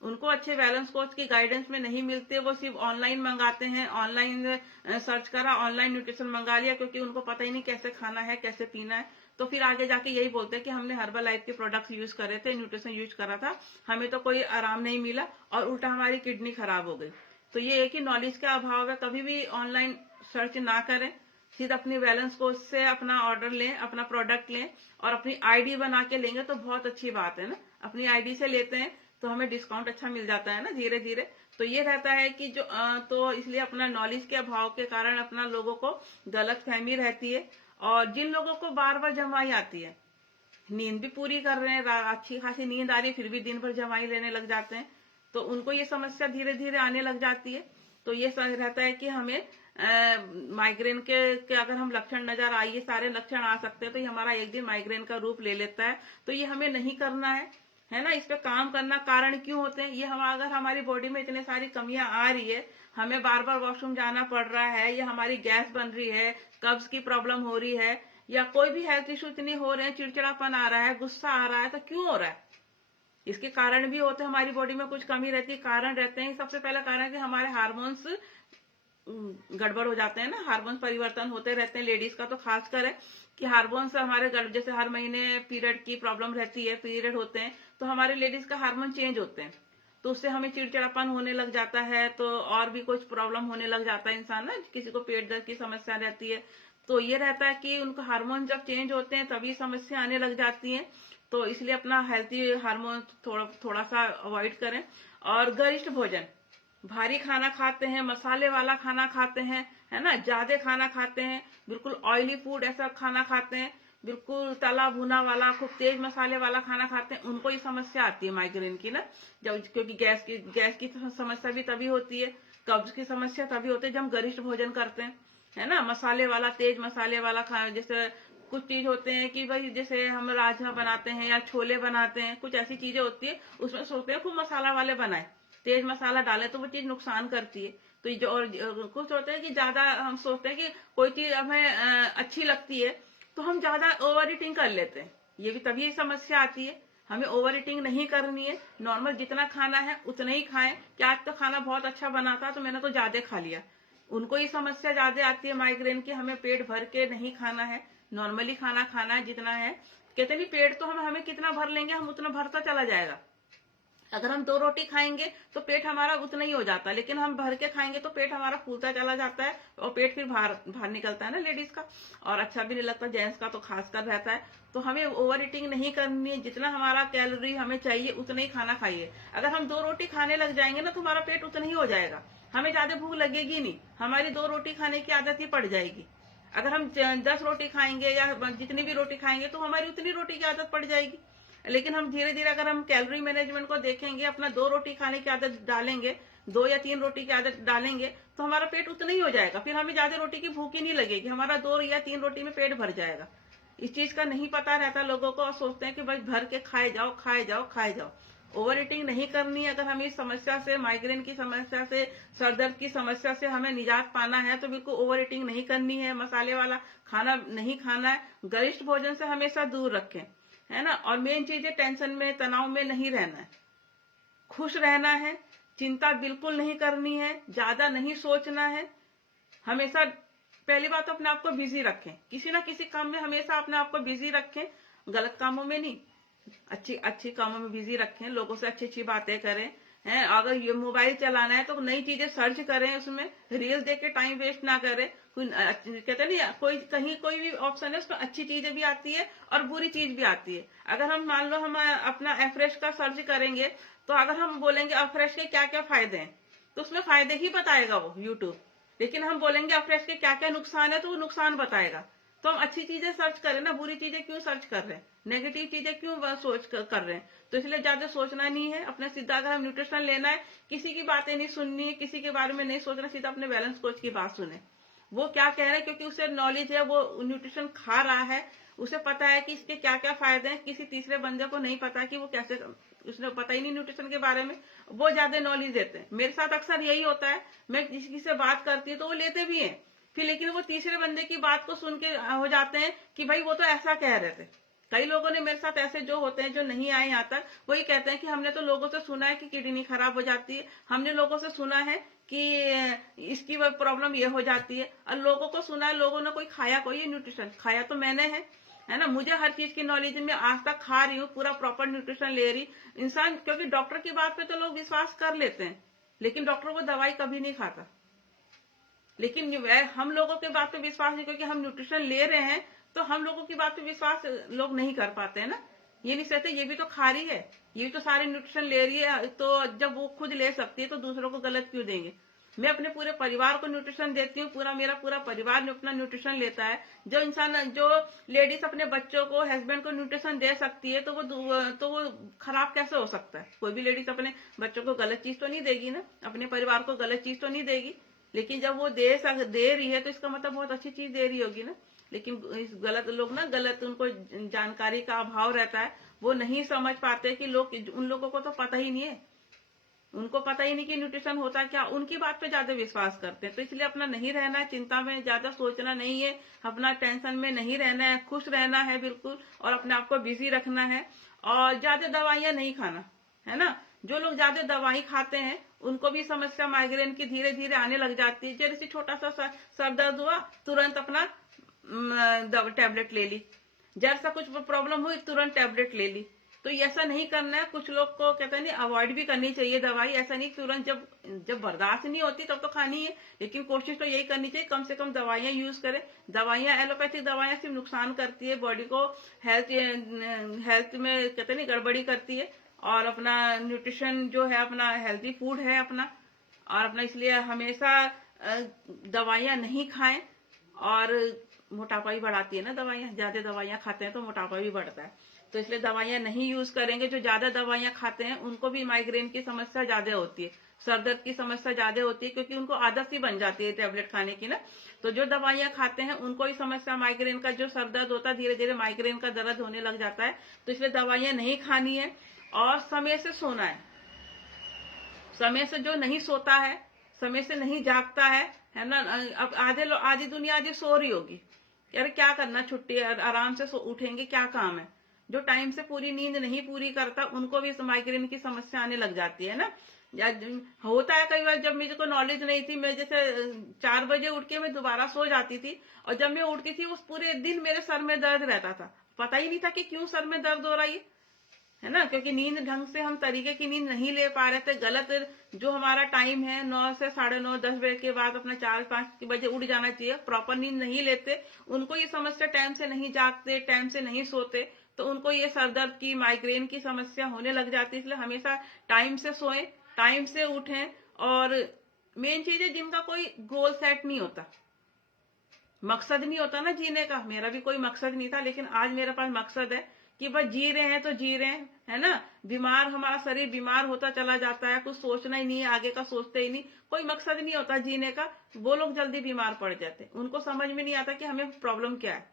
उनको अच्छे बैलेंस कोच की गाइडेंस में नहीं मिलते। वो सिर्फ ऑनलाइन मंगाते हैं, ऑनलाइन सर्च करा, ऑनलाइन न्यूट्रिशन मंगा लिया, क्योंकि उनको पता ही नहीं कैसे खाना है, कैसे पीना है। तो फिर आगे जाके यही बोलते हैं कि हमने हर्बल लाइफ के प्रोडक्ट्स यूज करे थे, न्यूट्रिशन यूज करा था, हमें तो कोई आराम नहीं मिला और उल्टा हमारी किडनी खराब हो गई। तो ये है कि नॉलेज का अभाव है। कभी भी ऑनलाइन सर्च ना करें, सिर्फ अपनी बैलेंस कोच से अपना ऑर्डर लें, अपना प्रोडक्ट लें, और अपनी आईडी बना के लेंगे तो बहुत अच्छी बात है ना। अपनी आईडी से लेते हैं तो हमें डिस्काउंट अच्छा मिल जाता है ना, धीरे धीरे। तो ये रहता है कि जो तो इसलिए अपना नॉलेज के अभाव के कारण अपना लोगों को गलत फहमी रहती है। और जिन लोगों को बार बार जमाई आती है, नींद भी पूरी कर रहे हैं, अच्छी खासी नींद आ रही है, फिर भी दिन भर जमाई लेने लग जाते हैं, तो उनको ये समस्या धीरे धीरे आने लग जाती है। तो ये रहता है कि हमें माइग्रेन के अगर हम लक्षण नजर आए, ये सारे लक्षण आ सकते हैं, तो ये हमारा एक दिन माइग्रेन का रूप ले लेता है। तो ये हमें नहीं करना है ना। इस पे काम करना, कारण क्यों होते हैं ये, हम अगर हमारी बॉडी में इतने सारी कमियां आ रही है, हमें बार बार वॉशरूम जाना पड़ रहा है, या हमारी गैस बन रही है, कब्ज की प्रॉब्लम हो रही है, या कोई भी हेल्थ इश्यू इतनी हो रहे हैं, चिड़चिड़ापन आ रहा है, गुस्सा आ रहा है, तो क्यों हो रहा है? इसके कारण भी होते हैं, हमारी बॉडी में कुछ कमी रहती है, कारण रहते हैं। सबसे पहला कारण है कि हमारे हार्मोन्स गड़बड़ हो जाते हैं ना, हार्मोन परिवर्तन होते रहते हैं। लेडीज का तो खास कर है कि हार्मोन्स हमारे जैसे हर महीने पीरियड की प्रॉब्लम रहती है, पीरियड होते हैं, तो हमारे लेडीज का हार्मोन चेंज होते हैं, तो उससे हमें चिड़चिड़ापन होने लग जाता है, तो और भी कुछ प्रॉब्लम होने लग जाता है इंसान ना। किसी को पेट दर्द की समस्या रहती है, तो ये रहता है कि उनका हार्मोन जब चेंज होते हैं तभी समस्या आने लग जाती है। तो इसलिए अपना हेल्थी हार्मोन थोड़ा सा अवॉइड करें। और गरिष्ठ भोजन, भारी खाना खाते हैं, मसाले वाला खाना खाते हैं, है ना, ज्यादा खाना खाते हैं, बिल्कुल ऑयली फूड ऐसा खाना खाते हैं, बिल्कुल तला भुना वाला, खूब तेज मसाले वाला खाना खाते हैं, उनको ये समस्या आती है माइग्रेन की ना। जब क्योंकि गैस की समस्या भी तभी होती है, कब्ज की समस्या तभी होती है जब हम गरिष्ठ भोजन करते हैं, है ना। मसाले वाला, तेज मसाले वाला खाना, जैसे कुछ चीज होते हैं कि भाई जैसे हम राजमा बनाते हैं या छोले बनाते हैं, कुछ ऐसी चीजें होती है उसमें सोचते हैं खूब मसाला वाले बनाए, तेज मसाला डाले, तो वो चीज नुकसान करती है। तो जो और कुछ होता है कि ज्यादा हम सोचते हैं कि कोई चीज हमें अच्छी लगती है तो हम ज्यादा ओवर ईटिंग कर लेते हैं, ये भी तभी समस्या आती है। हमें ओवर ईटिंग नहीं करनी है, नॉर्मल जितना खाना है उतना ही खाएं। कि आज तो खाना बहुत अच्छा बना था तो मैंने तो ज्यादा खा लिया, उनको ये समस्या ज्यादा आती है माइग्रेन की। हमें पेट भर के नहीं खाना है, नॉर्मली खाना खाना है जितना है। कहते नहीं, पेट तो हमें कितना भर लेंगे हम उतना भरता चला जाएगा। अगर हम 2 रोटी खाएंगे तो पेट हमारा उतना ही हो जाता है, लेकिन हम भर के खाएंगे तो पेट हमारा फूलता चला जाता है, और पेट फिर बाहर निकलता है ना लेडीज का, और अच्छा भी नहीं लगता, जेंट्स का तो खासकर रहता है। तो हमें ओवर ईटिंग नहीं करनी है, जितना हमारा कैलोरी हमें चाहिए उतना ही खाना खाइए। अगर हम 2 रोटी खाने लग जाएंगे ना तो हमारा पेट उतना ही हो जाएगा, हमें ज्यादा भूख लगेगी नहीं, हमारी 2 रोटी खाने की आदत ही पड़ जाएगी। अगर हम 10 रोटी खाएंगे या जितनी भी रोटी खाएंगे तो हमारी उतनी रोटी की आदत पड़ जाएगी। लेकिन हम धीरे धीरे अगर हम कैलोरी मैनेजमेंट को देखेंगे, अपना 2 रोटी खाने की आदत डालेंगे, 2 या 3 रोटी की आदत डालेंगे, तो हमारा पेट उतना ही हो जाएगा, फिर हमें ज्यादा रोटी की भूख ही नहीं लगेगी, हमारा 2 या 3 रोटी में पेट भर जाएगा। इस चीज का नहीं पता रहता लोगों को, और सोचते हैं कि भाई भर के खाए जाओ खाए जाओ खाए जाओ। ओवर ईटिंग नहीं करनी है। अगर हमें इस समस्या से, माइग्रेन की समस्या से, सर दर्द की समस्या से हमें निजात पाना है तो बिल्कुल ओवर ईटिंग नहीं करनी है, मसाले वाला खाना नहीं खाना है, गरिष्ठ भोजन से हमेशा दूर रखें, है ना। और मेन चीज है, टेंशन में, तनाव में नहीं रहना है, खुश रहना है, चिंता बिल्कुल नहीं करनी है, ज्यादा नहीं सोचना है। हमेशा पहली बात तो अपने आप को बिजी रखें, किसी ना किसी काम में हमेशा अपने आप को बिजी रखें, गलत कामों में नहीं, अच्छी अच्छी कामों में बिजी रखें, लोगों से अच्छी अच्छी बातें करें, हैं। अगर ये मोबाइल चलाना है तो नई चीजें सर्च करें, उसमें रील देख के टाइम वेस्ट ना करें। कहते नहीं, कोई भी ऑप्शन है उसमें अच्छी चीजें भी आती है और बुरी चीज भी आती है। अगर हम मान लो हम अपना एफ्रेश का सर्च करेंगे, तो अगर हम बोलेंगे एफ्रेश के क्या क्या फायदे हैं तो उसमें फायदे ही बताएगा वो यूट्यूब, लेकिन हम बोलेंगे एफ्रेश के क्या क्या नुकसान है तो वो नुकसान बताएगा। तो हम अच्छी चीजें सर्च करें ना, बुरी चीजें क्यों सर्च कर रहे हैं, नेगेटिव चीजें क्यों सोच कर रहे हैं। तो इसलिए ज्यादा सोचना नहीं है, अपने सीधा अगर हम न्यूट्रिशन लेना है, किसी की बातें नहीं सुननी है, किसी के बारे में नहीं सोचना, सीधा अपने बैलेंस कोच की बात सुने, वो क्या कह रहे हैं, क्योंकि उसे नॉलेज है, वो न्यूट्रिशन खा रहा है, उसे पता है कि इसके क्या क्या फायदे हैं। किसी तीसरे बंदे को नहीं पता कि वो कैसे, उसने पता ही नहीं न्यूट्रिशन के बारे में, वो ज्यादा नॉलेज देते हैं। मेरे साथ अक्सर यही होता है, मैं किसी से बात करती हूँ तो वो लेते भी हैं, फिर लेकिन वो तीसरे बंदे की बात को सुन के हो जाते हैं कि भाई वो तो ऐसा कह रहे थे। कई लोगों ने मेरे साथ ऐसे जो होते हैं, जो नहीं आए यहाँ तक, वही कहते हैं कि हमने तो लोगों से सुना है कि किडनी खराब हो जाती है, हमने लोगों से सुना है कि इसकी प्रॉब्लम ये हो जाती है, और लोगों को सुना है, लोगों ने कोई खाया, कोई न्यूट्रिशन खाया तो मैंने है ना। मुझे हर चीज की नॉलेज, में आज तक खा रही हूँ, पूरा प्रॉपर न्यूट्रिशन ले रही इंसान, क्योंकि डॉक्टर की बात पे तो लोग विश्वास कर लेते हैं, लेकिन डॉक्टर को दवाई कभी नहीं खाता। लेकिन हम लोगों के बात पे विश्वास नहीं, क्योंकि हम न्यूट्रिशन ले रहे हैं, तो हम लोगों की बात पे विश्वास लोग नहीं कर पाते हैं ना। ये नहीं सोचते ये भी तो खा रही है, ये भी तो सारे न्यूट्रिशन ले रही है, तो जब वो खुद ले सकती है तो दूसरों को गलत क्यों देंगे। मैं अपने पूरे परिवार को न्यूट्रिशन देती हूँ, मेरा पूरा परिवार अपना न्यूट्रिशन लेता है। जो लेडीज अपने बच्चों को, हस्बैंड को न्यूट्रिशन दे सकती है, तो वो खराब कैसे हो सकता है। कोई भी लेडीज अपने बच्चों को गलत चीज तो नहीं देगी ना, अपने परिवार को गलत चीज तो नहीं देगी। लेकिन जब वो दे रही है तो इसका मतलब बहुत अच्छी चीज दे रही होगी ना। लेकिन इस गलत लोग ना, गलत उनको जानकारी का अभाव रहता है, वो नहीं समझ पाते कि उन लोगों को तो पता ही नहीं है, उनको पता ही नहीं कि न्यूट्रिशन होता क्या, उनकी बात पे ज्यादा विश्वास करते हैं। तो इसलिए अपना नहीं रहना है, चिंता में ज्यादा सोचना नहीं है, अपना टेंशन में नहीं रहना है, खुश रहना है बिल्कुल, और अपने आप को बिजी रखना है, और ज्यादा दवाइयां नहीं खाना है ना। जो लोग ज्यादा दवाई खाते हैं उनको भी समस्या माइग्रेन की धीरे धीरे आने लग जाती है। जैसे छोटा सा सर दर्द हुआ, तुरंत अपना टैबलेट ले ली, जरा सा कुछ प्रॉब्लम हुई, तुरंत टैबलेट ले ली। तो ऐसा नहीं करना है। कुछ लोग को कहते हैं नहीं, अवॉइड भी करनी चाहिए दवाई, ऐसा नहीं तुरंत जब बर्दाश्त नहीं होती तब तो खानी है, लेकिन कोशिश तो यही करनी चाहिए कम से कम दवाइयां यूज करें। दवाइयां, एलोपैथिक दवाइयां सिर्फ नुकसान करती है, बॉडी को हेल्थ में कहते नहीं गड़बड़ी करती है। और अपना न्यूट्रिशन जो है, अपना हेल्थी फूड है अपना, और अपना इसलिए हमेशा दवाइयां नहीं खाएं। और मोटापा भी बढ़ाती है ना दवाइयां, ज्यादा दवाइयां खाते हैं तो मोटापा भी बढ़ता है। तो इसलिए दवाइयां नहीं यूज करेंगे। जो ज्यादा दवाइयां खाते हैं उनको भी माइग्रेन की समस्या ज्यादा होती है, सर दर्द की समस्या ज्यादा होती है, क्योंकि उनको आदत सी बन जाती है टैबलेट खाने की ना। तो जो दवाइयां खाते हैं उनको ही समस्या, माइग्रेन का जो सर दर्द होता है, धीरे धीरे माइग्रेन का दर्द होने लग जाता है। तो इसलिए दवाइयां नहीं खानी है, और समय से सोना है। समय से जो नहीं सोता है, समय से नहीं जागता है ना। अब आधी दुनिया आधी सो रही होगी, यार क्या करना, छुट्टी आराम से उठेंगे, क्या काम है। जो टाइम से पूरी नींद नहीं पूरी करता उनको भी माइग्रेन की समस्या आने लग जाती है ना। होता है कई बार, जब मुझे को नॉलेज नहीं थी, मैं जैसे 4 बजे उठ के मैं दोबारा सो जाती थी, और जब मैं उठती थी उस पूरे दिन मेरे सर में दर्द रहता था, पता ही नहीं था कि क्यों सर में दर्द हो रहा है ना। क्योंकि नींद ढंग से हम तरीके की नींद नहीं ले पा रहे थे। गलत जो हमारा टाइम है 9 से 9:30 10 बजे के बाद अपना 4-5 बजे उठ जाना चाहिए, प्रॉपर नींद नहीं लेते, उनको ये समस्या, टाइम से नहीं जागते, टाइम से नहीं सोते, तो उनको ये सरदर्द की, माइग्रेन की समस्या होने लग जाती है। इसलिए हमेशा टाइम से सोएं, टाइम से उठें। और मेन चीज है, जिनका कोई गोल सेट नहीं होता, मकसद नहीं होता ना जीने का। मेरा भी कोई मकसद नहीं था, लेकिन आज मेरे पास मकसद है कि बस जी रहे हैं तो जी रहे हैं, है ना। बीमार, हमारा शरीर बीमार होता चला जाता है, कुछ सोचना ही नहीं है, आगे का सोचते ही नहीं, कोई मकसद नहीं होता जीने का। वो लोग जल्दी बीमार पड़ जाते, उनको समझ में नहीं आता कि हमें प्रॉब्लम क्या है,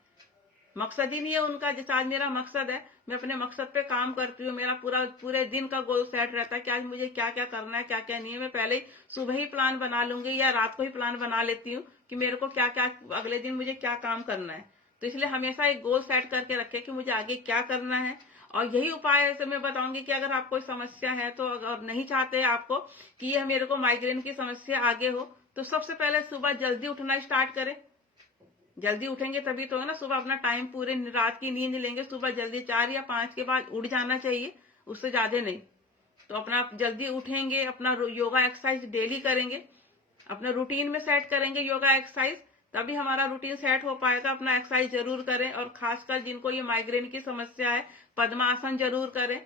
मकसद ही नहीं है उनका। जैसे आज मेरा मकसद है, मैं अपने मकसद पे काम करती हूँ, मेरा पूरे दिन का गोल सेट रहता है कि आज मुझे क्या क्या करना है, क्या क्या नहीं है। मैं पहले ही सुबह ही प्लान बना लूंगी, या रात को ही प्लान बना लेती हूँ कि मेरे को क्या क्या अगले दिन मुझे क्या काम करना है। तो इसलिए हमेशा एक गोल सेट करके रखे कि मुझे आगे क्या करना है। और यही उपाय से मैं बताऊंगी कि अगर आपको कोई समस्या है, तो अगर नहीं चाहते आपको कि ये मेरे को माइग्रेन की समस्या आगे हो, तो सबसे पहले सुबह जल्दी उठना स्टार्ट करें। जल्दी उठेंगे तभी तो है ना। सुबह अपना टाइम, पूरे रात की नींद लेंगे, सुबह जल्दी 4 या 5 के बाद उठ जाना चाहिए, उससे ज्यादा नहीं। तो अपना जल्दी उठेंगे, अपना योगा एक्सरसाइज डेली करेंगे, अपना रूटीन में सेट करेंगे योगा एक्सरसाइज, तभी हमारा रूटीन सेट हो पाएगा। अपना एक्सरसाइज जरूर करें, और खासकर जिनको ये माइग्रेन की समस्या है, पद्मासन जरूर करें।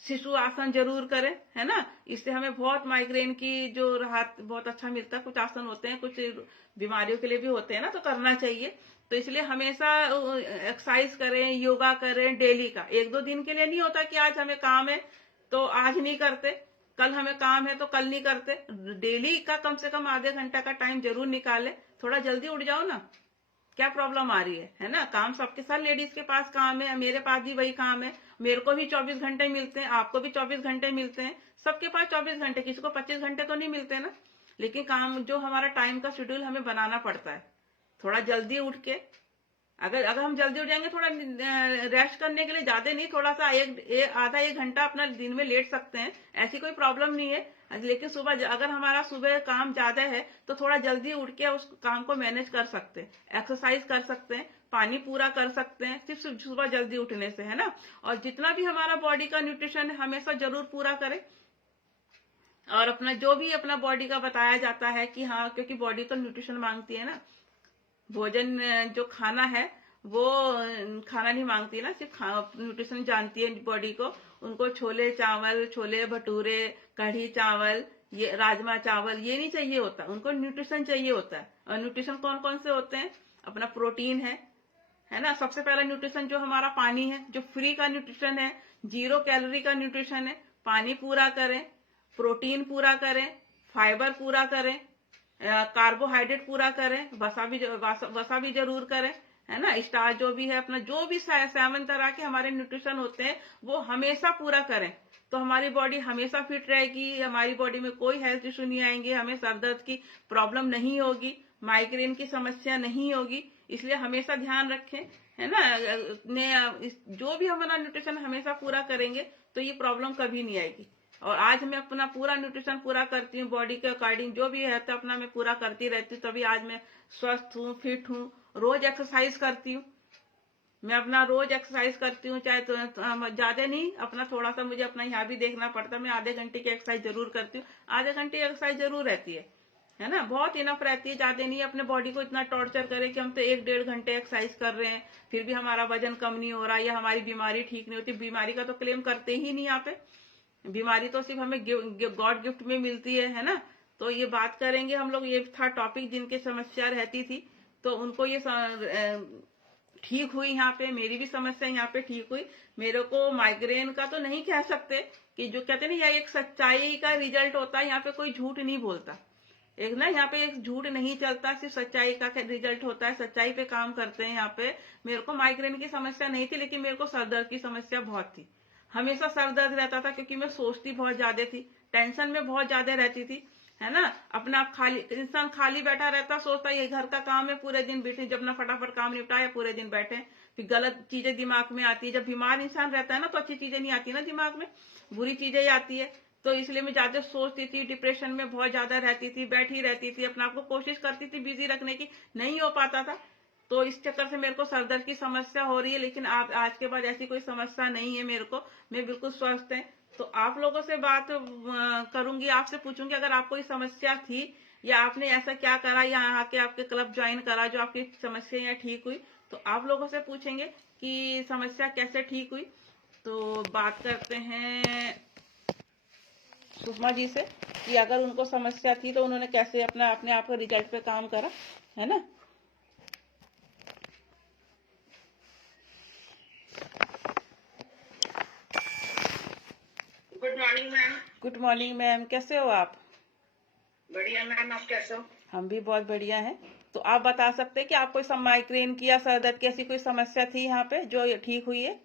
शिशु आसन जरूर करें, है ना। इससे हमें बहुत माइग्रेन की जो राहत बहुत अच्छा मिलता है। कुछ आसन होते हैं, कुछ बीमारियों के लिए भी होते हैं ना, तो करना चाहिए। तो इसलिए हमेशा एक्सरसाइज करें, योगा करें डेली का। एक दो दिन के लिए नहीं होता कि आज हमें काम है तो आज नहीं करते, कल हमें काम है तो कल नहीं करते। डेली का कम से कम आधे घंटा का टाइम जरूर निकाले। थोड़ा जल्दी उठ जाओ ना, क्या प्रॉब्लम आ रही है ना। काम सबके साथ, लेडीज के पास काम है, मेरे पास भी वही काम है। मेरे को भी 24 घंटे मिलते हैं, आपको भी 24 घंटे मिलते हैं, सबके पास 24 घंटे, किसी को 25 घंटे तो नहीं मिलते ना। लेकिन काम जो हमारा टाइम का शेड्यूल हमें बनाना पड़ता है। थोड़ा जल्दी उठ के, अगर हम जल्दी उठ जाएंगे, थोड़ा रेस्ट करने के लिए, ज्यादा नहीं, थोड़ा सा आधा एक घंटा अपना दिन में लेट सकते हैं, ऐसी कोई प्रॉब्लम नहीं है। लेकिन सुबह, अगर हमारा सुबह काम ज्यादा है तो थोड़ा जल्दी उठ के उस काम को मैनेज कर सकते हैं। एक्सरसाइज कर सकते हैं, पानी पूरा कर सकते हैं, सिर्फ सुबह जल्दी उठने से, है ना। और जितना भी हमारा बॉडी का न्यूट्रिशन है हमेशा जरूर पूरा करें। और अपना जो भी अपना बॉडी का बताया जाता है कि हाँ, क्योंकि बॉडी तो न्यूट्रिशन मांगती है ना। भोजन जो खाना है वो खाना नहीं मांगती है ना, सिर्फ न्यूट्रिशन जानती है बॉडी को। उनको छोले चावल, छोले भटूरे, कढ़ी चावल, ये राजमा चावल, ये नहीं चाहिए होता, उनको न्यूट्रिशन चाहिए होता है। और न्यूट्रिशन कौन कौन से होते हैं? अपना प्रोटीन है ना। सबसे पहला न्यूट्रिशन जो हमारा पानी है, जो फ्री का न्यूट्रिशन है, 0 कैलोरी का न्यूट्रिशन है। पानी पूरा करें, प्रोटीन पूरा करें, फाइबर पूरा करें, कार्बोहाइड्रेट पूरा करें, वसा भी जरूर करें, है ना। स्टार्च जो भी है अपना, जो भी 7 तरह के हमारे न्यूट्रिशन होते हैं वो हमेशा पूरा करें। तो हमारी बॉडी हमेशा फिट रहेगी, हमारी बॉडी में कोई हेल्थ इशू नहीं आएंगे, हमें सर दर्द की प्रॉब्लम नहीं होगी, माइग्रेन की समस्या नहीं होगी। इसलिए हमेशा ध्यान रखें, है ना। जो भी हमारा न्यूट्रिशन हमेशा पूरा करेंगे तो ये प्रॉब्लम कभी नहीं आएगी। और आज मैं अपना पूरा न्यूट्रिशन पूरा करती हूँ, बॉडी के अकॉर्डिंग जो भी है तो अपना मैं पूरा करती रहती हूँ, तभी आज मैं स्वस्थ हूँ, फिट हूँ। रोज एक्सरसाइज करती हूँ, मैं अपना रोज एक्सरसाइज करती हूँ, चाहे तो ज्यादा नहीं, अपना थोड़ा सा मुझे अपना यहाँ भी देखना पड़ता है। मैं आधे घंटे की एक्सरसाइज जरूर करती हूँ, आधे घंटे की एक्सरसाइज जरूर रहती है ना। बहुत इनफ रहती है, ज्यादा नहीं। अपने बॉडी को इतना टॉर्चर करें कि हम तो 1-1.5 घंटे एक्सरसाइज कर रहे हैं, फिर भी हमारा वजन कम नहीं हो रहा या हमारी बीमारी ठीक नहीं होती। बीमारी का तो क्लेम करते ही नहीं यहाँ पे, बीमारी तो सिर्फ हमें गॉड गिफ्ट में मिलती है ना। तो ये बात करेंगे हम लोग, ये था टॉपिक जिनकी समस्या रहती थी, तो उनको ये ठीक हुई। यहाँ पे मेरी भी समस्या यहाँ पे ठीक हुई। मेरे को माइग्रेन का तो नहीं कह सकते, कि जो कहते हैं ना, यह एक सच्चाई का रिजल्ट होता है। यहाँ पे कोई झूठ नहीं बोलता, एक ना, यहाँ पे एक झूठ नहीं चलता, सिर्फ सच्चाई का रिजल्ट होता है। सच्चाई पे काम करते हैं यहाँ पे। मेरे को माइग्रेन की समस्या नहीं थी, लेकिन मेरे को सरदर्द की समस्या बहुत थी। हमेशा सर दर्द रहता था, क्योंकि मैं सोचती बहुत ज्यादा थी, टेंशन में बहुत ज्यादा रहती थी, है ना। अपना खाली इंसान खाली बैठा रहता, सोचता ये घर का काम है, पूरे दिन बैठे, जब ना फटाफट काम निपटाया पूरे दिन बैठे, फिर गलत चीजें दिमाग में आती है। जब बीमार इंसान रहता है ना तो अच्छी चीजें नहीं आती ना दिमाग में, बुरी चीजें ही आती है। तो इसलिए मैं ज्यादा सोचती थी, डिप्रेशन में बहुत ज्यादा रहती थी, बैठी रहती थी, अपने आप को कोशिश करती थी बिजी रखने की, नहीं हो पाता था। तो इस चक्कर से मेरे को सरदर्द की समस्या हो रही है। लेकिन आज के बाद ऐसी कोई समस्या नहीं है मेरे को, मैं बिल्कुल स्वस्थ है। तो आप लोगों से बात करूंगी, आपसे पूछूंगी, अगर आपको कोई समस्या थी या आपने ऐसा क्या करा, या आके आपके क्लब ज्वाइन करा जो आपकी समस्या यहाँ ठीक हुई, तो आप लोगों से पूछेंगे कि समस्या कैसे ठीक हुई। तो बात करते हैं सुषमा जी से, कि अगर उनको समस्या थी तो उन्होंने कैसे अपने आप के रिजल्ट पे काम करा, है ना। Good morning ma'am. Good morning ma'am, कैसे हो आप? बढ़िया मैम, आप कैसे हो? हम भी बहुत बढ़िया हैं। तो आप बता सकते हैं कि आपको माइग्रेन की या सर दर्द की ऐसी कोई समस्या थी यहाँ पे जो ठीक हुई है?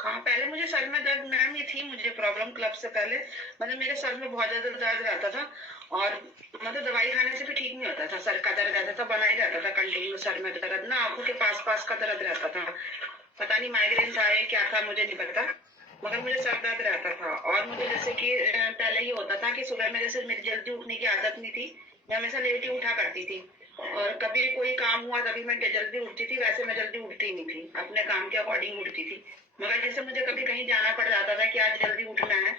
कहाँ, पहले मुझे सर में दर्द मैम ये थी, मुझे प्रॉब्लम क्लब से पहले, मतलब मेरे सर में बहुत ज्यादा दर्द रहता था, और मतलब दवाई खाने से भी ठीक नहीं होता था। सर का दर्द रहता था, बना ही रहता था कंटिन्यू, सर में दर्द ना, आंखों के पास का दर्द रहता था। पता नहीं माइग्रेन था या क्या था, मुझे नहीं पता, मगर मुझे सर दर्द रहता था। और मुझे जैसे कि पहले ही होता था कि सुबह में जैसे मेरी जल्दी उठने की आदत नहीं थी, मैं हमेशा लेट ही उठा करती थी, और कभी कोई काम हुआ तभी मैं जल्दी उठती थी, वैसे मैं जल्दी उठती नहीं थी, अपने काम के अकॉर्डिंग उठती थी। मगर जैसे मुझे कभी कहीं जाना पड़ जाता था कि आज जल्दी उठना है,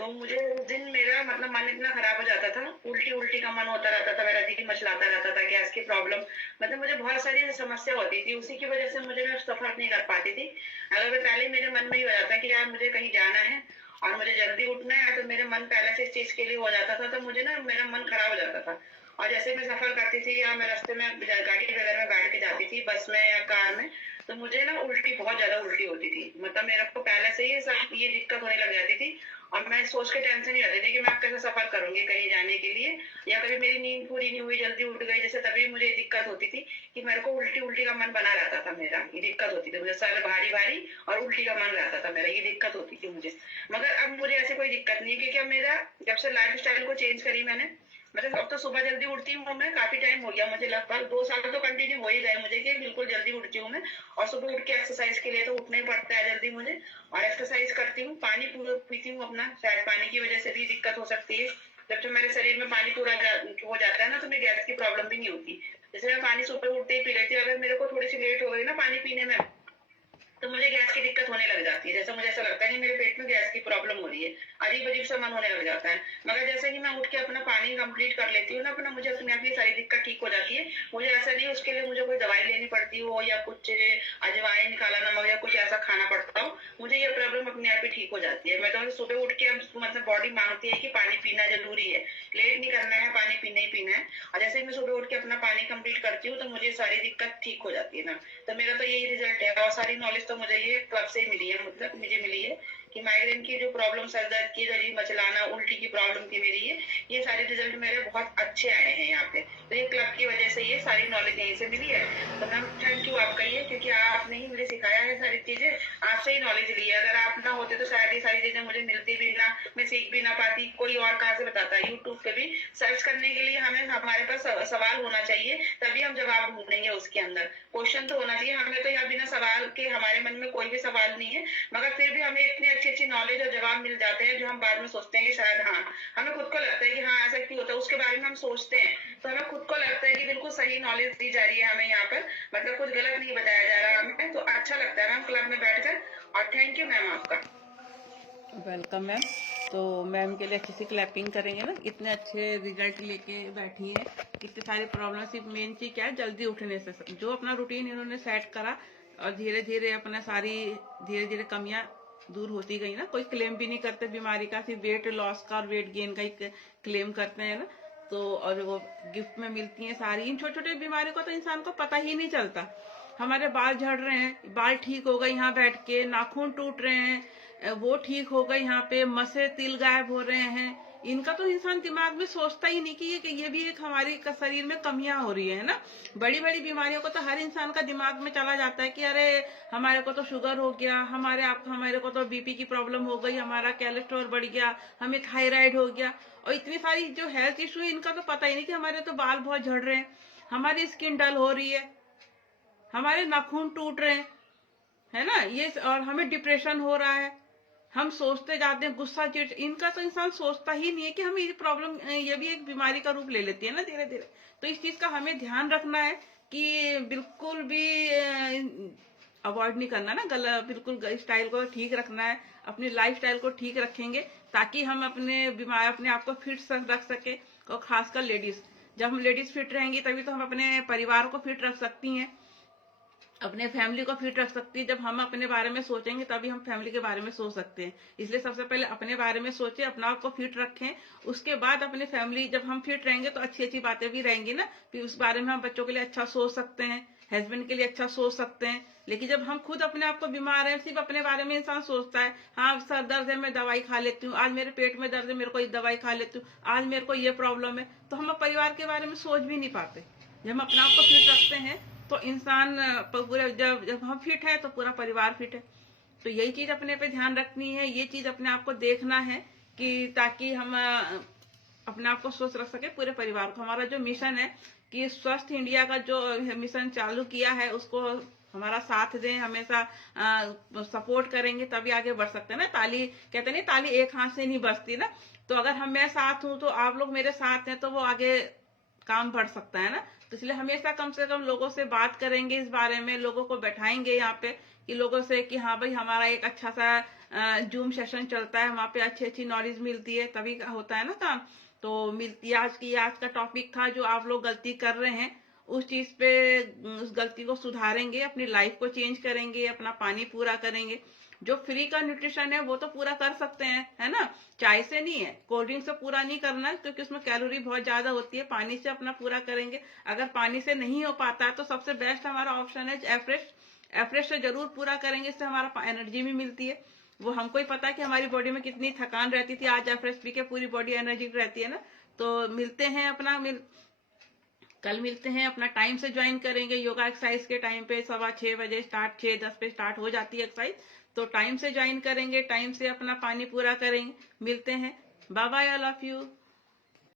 तो मुझे उस दिन मेरा मतलब मन इतना खराब हो जाता था, उल्टी उल्टी का मन होता रहता था, मेरा जी मचलाता रहता था, गैस की प्रॉब्लम, मतलब मुझे बहुत सारी समस्या होती थी। उसी की वजह से मुझे मैं सफर नहीं कर पाती थी। अगर मैं पहले मेरे मन में ही हो जाता कि यार मुझे कहीं जाना है और मुझे जल्दी उठना है, तो मेरे मन पहले से इस चीज के लिए हो जाता था, तो मुझे ना मेरा मन खराब हो जाता था। और जैसे मैं सफर करती थी या मैं रास्ते में गाड़ी वगैरह में बैठ के जाती थी, बस में या कार में, तो मुझे ना उल्टी, बहुत ज्यादा उल्टी होती थी। मतलब मेरे को पहले से ही सब ये दिक्कत होने लग जाती थी। और मैं सोच के टेंशन ही रहती थी कि मैं अब कैसे सफर करूंगी कहीं जाने के लिए, या कभी मेरी नींद पूरी नहीं हुई, जल्दी उठ गई जैसे, तभी मुझे दिक्कत होती थी कि मेरे को उल्टी उल्टी का मन बना रहता था। मेरा ये दिक्कत होती थी, मुझे सर भारी भारी और उल्टी का मन रहता था, मेरा ये दिक्कत होती थी मुझे। मगर अब मुझे ऐसी कोई दिक्कत नहीं है, क्योंकि अब मेरा, जब से लाइफ स्टाइल को चेंज करी मैंने, मतलब अब तो सुबह जल्दी उठती हूँ मैं, काफी टाइम हो गया मुझे, लगभग 2 साल तो कंटिन्यू हो ही गए मुझे कि बिल्कुल जल्दी उठती हूँ मैं। और सुबह उठ के एक्सरसाइज के लिए तो उठना ही पड़ता है जल्दी मुझे, और एक्सरसाइज करती हूँ, पानी पूरा पीती हूँ अपना, शायद पानी की वजह से भी दिक्कत हो सकती है। जब मेरे शरीर में पानी पूरा हो जाता है ना, तो मेरी गैस की प्रॉब्लम भी नहीं होती। जैसे मैं पानी सुबह उठते ही पी लेती हूँ, अगर मेरे को थोड़ी सी लेट हो गई ना पानी पीने में, तो मुझे गैस की दिक्कत होने लग जाती है। जैसे मुझे ऐसा लगता है कि मेरे पेट में गैस की प्रॉब्लम हो रही है, अजीब अजीब सा मन होने लग जाता है। मगर जैसे कि मैं उठ के अपना पानी कंप्लीट कर लेती हूँ ना अपना, मुझे अपने आप ही सारी दिक्कत ठीक हो जाती है। मुझे ऐसा नहीं उसके लिए मुझे कोई दवाई लेनी पड़ती हो, या कुछ अजवाइन, काला नमक या कुछ ऐसा खाना पड़ता हो। मुझे ये प्रॉब्लम अपने आप ही ठीक हो जाती है। मैं तो सुबह उठ के मतलब बॉडी मांगती है कि पानी पीना जरूरी है, लेट नहीं करना है, पानी पीना ही पीना है। और जैसे मैं सुबह उठ के अपना पानी कंप्लीट करती हूँ, तो मुझे सारी दिक्कत ठीक हो जाती है ना। तो मेरा तो यही रिजल्ट है। और सारी नॉलेज तो मुझे ये क्लब से ही मिली है, मतलब मुझे मिली है कि माइग्रेन की जो प्रॉब्लम, सर दर्द की, जी मचलाना, उल्टी की प्रॉब्लम थी मेरी, ये सारे रिजल्ट मेरे बहुत अच्छे आए हैं यहाँ पे। तो ये क्लब की वजह से ये सारी नॉलेज यहीं से मिली है। तो मैम थैंक यू आपका ये, क्योंकि आपने ही मुझे सिखाया है सारी चीजें, आपसे ही नॉलेज ली है। अगर आप ना होते तो शायद ये सारी चीजें मुझे मिलती भी ना, मैं सीख भी ना पाती। कोई और कहाँ से बताता है? यूट्यूब पे भी सर्च करने के लिए हमें, हमारे पास सवाल होना चाहिए, तभी हम जवाब ढूंढेंगे उसके अंदर। क्वेश्चन तो होना चाहिए। हमें तो यहाँ बिना सवाल के, हमारे मन में कोई भी सवाल नहीं है, मगर फिर भी हमें इतनी अच्छी अच्छी नॉलेज और जवाब मिल जाते हैं, जो हम बाद में सोचते हैं कि शायद, हाँ, हमें खुद को लगता है कि हाँ ऐसा क्यों होता है, उसके बारे में हम सोचते हैं। तो हमें खुद को लगता है कि बिल्कुल सही नॉलेज दी जा रही है हमें यहाँ पर, मतलब कुछ गलत नहीं बताया जा रहा हमें। तो अच्छा लगता है मैम क्लब में बैठकर। और थैंक यू मैम आपका। Welcome ma'am. तो मैम के लिए अच्छी सी क्लैपिंग करेंगे ना, इतने अच्छे रिजल्ट लेके बैठी है। इतनी सारी प्रॉब्लम, सिर्फ मेन चीज क्या है, जल्दी उठने से। जो अपना रूटीन इन्होंने सेट करा, और धीरे धीरे अपना सारी धीरे धीरे कमियां दूर होती गई ना। कोई क्लेम भी नहीं करते बीमारी का, सिर्फ वेट लॉस का और वेट गेन का ही क्लेम करते हैं ना। तो और वो गिफ्ट में मिलती हैं सारी। इन छोटे छोटे बीमारियों का तो इंसान को पता ही नहीं चलता। हमारे बाल झड़ रहे हैं, बाल ठीक हो गए यहाँ बैठ के, नाखून टूट रहे हैं, वो ठीक हो गए यहाँ पे, मसे तिल गायब हो रहे हैं। इनका तो इंसान दिमाग में सोचता ही नहीं कि ये भी एक हमारी शरीर में कमियां हो रही है ना। बड़ी बड़ी बीमारियों को तो हर इंसान का दिमाग में चला जाता है कि अरे हमारे को तो शुगर हो गया, हमारे को तो बीपी की प्रॉब्लम हो गई, हमारा कोलेस्ट्रॉल बढ़ गया, हमें थायराइड हो गया। और इतनी सारी जो हेल्थ इशू है, इनका तो पता ही नहीं कि हमारे तो बाल बहुत झड़ रहे हैं, हमारी स्किन डल हो रही है, हमारे नाखून टूट रहे हैं, है ना ये। और हमें डिप्रेशन हो रहा है, हम सोचते जाते हैं, गुस्सा चिड़। इनका तो इंसान सोचता ही नहीं है कि हमें ये प्रॉब्लम, ये भी एक बीमारी का रूप ले लेती है ना धीरे धीरे। तो इस चीज का हमें ध्यान रखना है कि बिल्कुल भी अवॉइड नहीं करना ना, गलत बिल्कुल स्टाइल को ठीक रखना है, अपनी लाइफ स्टाइल को ठीक रखेंगे, ताकि हम अपने आप को फिट रख सके। और खासकर लेडीज, जब हम लेडीज फिट रहेंगी तभी तो हम अपने परिवार को फिट रख सकती हैं, अपने फैमिली को फिट रख सकती है। जब हम अपने बारे में सोचेंगे तभी हम फैमिली के बारे में सोच सकते हैं। इसलिए सबसे पहले अपने बारे में सोचें, अपना आप को फिट रखें, उसके बाद अपने फैमिली। जब हम फिट रहेंगे तो अच्छी अच्छी बातें भी रहेंगी ना, फिर उस बारे में हम बच्चों के लिए अच्छा सोच सकते हैं, हस्बैंड के लिए अच्छा सोच सकते हैं। लेकिन जब हम खुद अपने आप को बीमार है, सिर्फ अपने बारे में इंसान सोचता है, हाँ सर दर्द है मैं दवाई खा लेती हूँ, आज मेरे पेट में दर्द है मेरे को दवाई खा लेती हूँ, आज मेरे को ये प्रॉब्लम है, तो हम परिवार के बारे में सोच भी नहीं पाते। जब हम अपने आप को फिट रखते हैं तो इंसान पूरा, जब जब हम फिट है तो पूरा परिवार फिट है। तो यही चीज अपने पे ध्यान रखनी है, ये चीज अपने आप को देखना है कि ताकि हम अपने आप को स्वस्थ रख सके, पूरे परिवार को। हमारा जो मिशन है कि स्वस्थ इंडिया का जो मिशन चालू किया है, उसको हमारा साथ दें, हमेशा सपोर्ट करेंगे तभी आगे बढ़ सकते हैं ना। ताली कहते नहीं, ताली एक हाथ से नहीं बजती ना। तो अगर हम मैं साथ हूं तो आप लोग मेरे साथ हैं, तो वो आगे काम बढ़ सकता है ना। तो इसलिए हमेशा कम से कम लोगों से बात करेंगे इस बारे में, लोगों को बैठाएंगे यहाँ पे कि लोगों से कि हाँ भाई हमारा एक अच्छा सा जूम सेशन चलता है, वहाँ पे अच्छी अच्छी नॉलेज मिलती है, तभी होता है ना काम। तो मिलती आज का टॉपिक था जो आप लोग गलती कर रहे हैं, उस चीज पे उस गलती को सुधारेंगे, अपनी लाइफ को चेंज करेंगे, अपना पानी पूरा करेंगे। जो फ्री का न्यूट्रिशन है वो तो पूरा कर सकते हैं, है ना। चाय से नहीं है, कोल्ड ड्रिंक से पूरा नहीं करना है, क्योंकि उसमें कैलोरी बहुत ज्यादा होती है। पानी से अपना पूरा करेंगे। अगर पानी से नहीं हो पाता है तो सबसे बेस्ट हमारा ऑप्शन है एफ्रेश। एफ्रेश से जरूर पूरा करेंगे, इससे हमारा एनर्जी भी मिलती है। वो हमको ही पता है कि हमारी बॉडी में कितनी थकान रहती थी, आज एफ्रेश पी के पूरी बॉडी एनर्जी रहती है ना। तो मिलते हैं कल मिलते हैं, अपना टाइम से ज्वाइन करेंगे योगा एक्सरसाइज के टाइम पे, 6:15 स्टार्ट, 6:10 पे स्टार्ट हो जाती है एक्सरसाइज। तो टाइम से ज्वाइन करेंगे, टाइम से अपना पानी पूरा करेंगे। मिलते हैं, bye bye all of you.